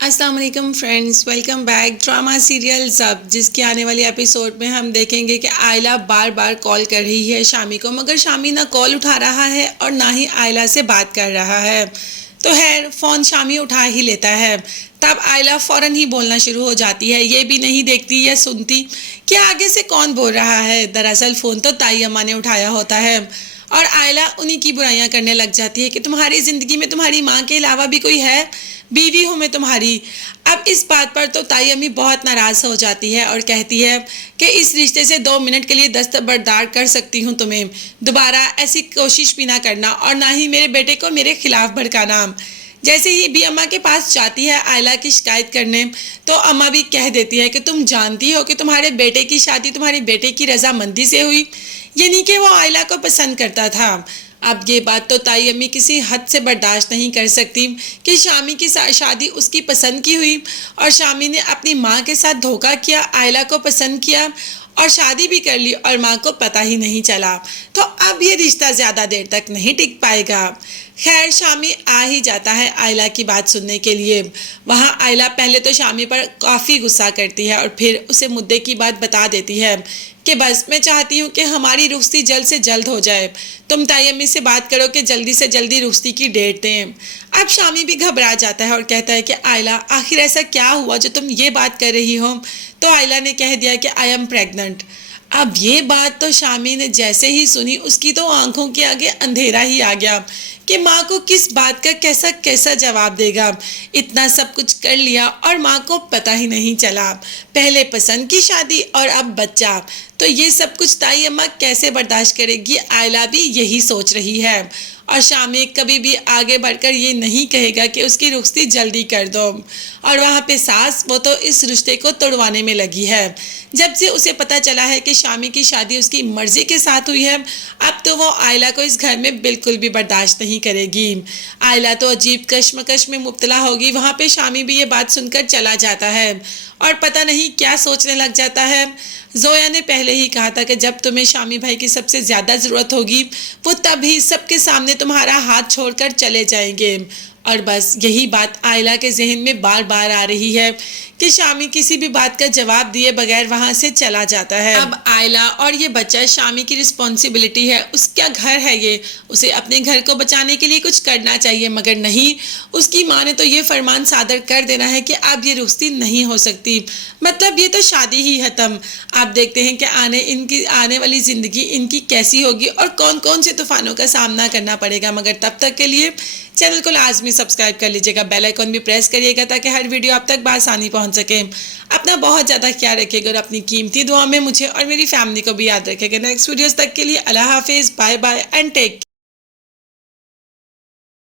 अस्सलाम वालेकुम friends, welcome back. Drama serial Zabt जिसके आने वाली एपिसोड में हम देखेंगे कि आयला बार बार कॉल कर रही है शामी को, मगर शामी ना कॉल उठा रहा है और ना ही आयला से बात कर रहा है। तो खैर फ़ोन शामी उठा ही लेता है। तब आयला फ़ौरन ही बोलना शुरू हो जाती है, ये भी नहीं देखती या सुनती कि आगे से कौन बोल रहा है। दरअसल फ़ोन तो ताई अम्मा ने उठाया होता है और आयला उन्हीं की बुराइयां करने लग जाती है कि तुम्हारी ज़िंदगी में तुम्हारी माँ के अलावा भी कोई है, बीवी हूँ मैं तुम्हारी। अब इस बात पर तो ताई अम्मी बहुत नाराज़ हो जाती है और कहती है कि इस रिश्ते से 2 मिनट के लिए दस्तबरदार कर सकती हूँ तुम्हें, दोबारा ऐसी कोशिश भी ना करना और ना ही मेरे बेटे को मेरे खिलाफ भड़काना। जैसे ही भी अम्मा के पास जाती है आयला की शिकायत करने, तो अम्मा भी कह देती है कि तुम जानती हो कि तुम्हारे बेटे की शादी तुम्हारे बेटे की रजामंदी से हुई, यानी कि वो आयला को पसंद करता था। अब ये बात तो ताई अम्मी किसी हद से बर्दाश्त नहीं कर सकती कि शामी की शादी उसकी पसंद की हुई और शामी ने अपनी माँ के साथ धोखा किया, आयला को पसंद किया और शादी भी कर ली और माँ को पता ही नहीं चला। तो अब ये रिश्ता ज़्यादा देर तक नहीं टिक पाएगा। खैर शामी आ ही जाता है आयला की बात सुनने के लिए। वहाँ आयला पहले तो शामी पर काफ़ी गुस्सा करती है और फिर उसे मुद्दे की बात बता देती है कि बस मैं चाहती हूँ कि हमारी रुखसती जल्द से जल्द हो जाए, तुम ताई अम्मी से बात करो कि जल्दी से जल्दी रुखसती की डेट दें। अब शामी भी घबरा जाता है और कहता है कि आयला आखिर ऐसा क्या हुआ जो तुम ये बात कर रही हो। तो आयला ने कह दिया कि आई एम प्रेग्नेंट। अब ये बात तो शामी ने जैसे ही सुनी उसकी तो आंखों के आगे अंधेरा ही आ गया कि माँ को किस बात का कैसा कैसा जवाब देगा। इतना सब कुछ कर लिया और माँ को पता ही नहीं चला, पहले पसंद की शादी और अब बच्चा। तो ये सब कुछ ताई अम्मा कैसे बर्दाश्त करेगी, आयला भी यही सोच रही है। और शामी कभी भी आगे बढ़कर ये नहीं कहेगा कि उसकी रुखसती जल्दी कर दो। और वहाँ पे सास वो तो इस रिश्ते को तोड़वाने में लगी है। जब से उसे पता चला है कि शामी की शादी उसकी मर्जी के साथ हुई है, अब तो वो आयला को इस घर में बिल्कुल भी बर्दाश्त नहीं करेगी। आयला तो अजीब कश्मकश में मुब्तला होगी। वहाँ पे शामी भी ये बात सुनकर चला जाता है और पता नहीं क्या सोचने लग जाता है। जोया ने पहले ही कहा था कि जब तुम्हें शामी भाई की सबसे ज़्यादा ज़रूरत होगी वो तभी सबके सामने तुम्हारा हाथ छोड़कर चले जाएंगे। और बस यही बात आयला के जहन में बार बार आ रही है कि शामी किसी भी बात का जवाब दिए बगैर वहाँ से चला जाता है। अब आयला और ये बच्चा शामी की रिस्पॉन्सिबिलिटी है, उसका घर है ये, उसे अपने घर को बचाने के लिए कुछ करना चाहिए, मगर नहीं, उसकी माँ ने तो ये फरमान सादर कर देना है कि अब ये रुखसती नहीं हो सकती, मतलब ये तो शादी ही खत्म। आप देखते हैं कि इनकी आने वाली ज़िंदगी इनकी कैसी होगी और कौन कौन से तूफानों का सामना करना पड़ेगा। मगर तब तक के लिए चैनल को लाजमी सब्सक्राइब कर लीजिएगा, बेल आइकन भी प्रेस करिएगा ताकि हर वीडियो आप तक बआसानी पहुंच सके। अपना बहुत ज़्यादा ख्याल रखिएगा और अपनी कीमती दुआ में मुझे और मेरी फैमिली को भी याद रखिएगा। नेक्स्ट वीडियोस तक के लिए अल्लाह हाफिज़, बाय बाय एंड टेक।